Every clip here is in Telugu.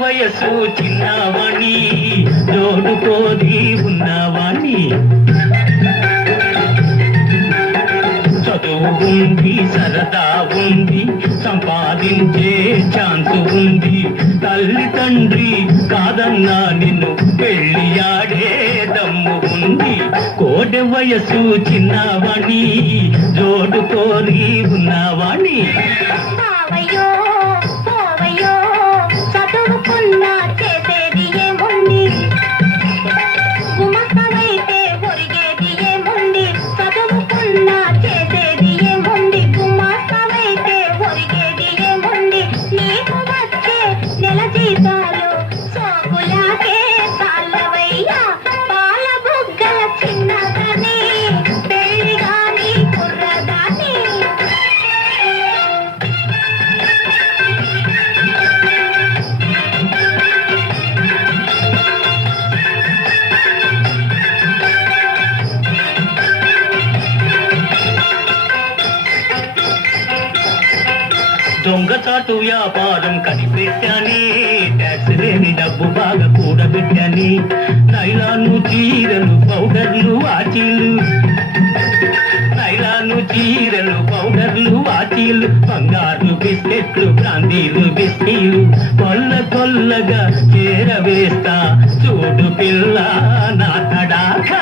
వయసు చిన్నవాణి జోడుకోది ఉన్నవాణి చదువు ఉంది సరదా ఉంది సంపాదించే ఛాన్స్ ఉంది తల్లి తండ్రి కాదన్నా నిన్ను పెళ్లి ఆడే దమ్ము ఉంది కోడె వయసు చిన్నవాణి జోడు కోరి ఉన్నవాణి దొంగచాటు వ్యాపారం కనిపెట్టాని ట్యాక్స్ లేని డబ్బు బాగా కూడబెట్టాని నైలాను చీరలు పౌడర్లు వాచీలు నైలాను చీరలు పౌడర్లు వాచీలు బంగారు బిస్కెట్లు బ్రాందీలు బిస్కీలు కొల్ల కొల్లగా చేరవేస్తా చూడు పిల్ల నా తడాక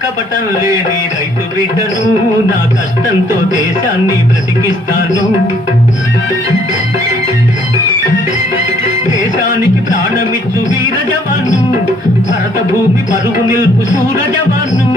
కపటం లేని రైతు బిడ్డను నా కష్టంతో దేశాన్ని బ్రతికిస్తాను దేశానికి ప్రాణమిచ్చు వీర జవాను భరత భూమి పరుగు నిల్పు సూర జవాను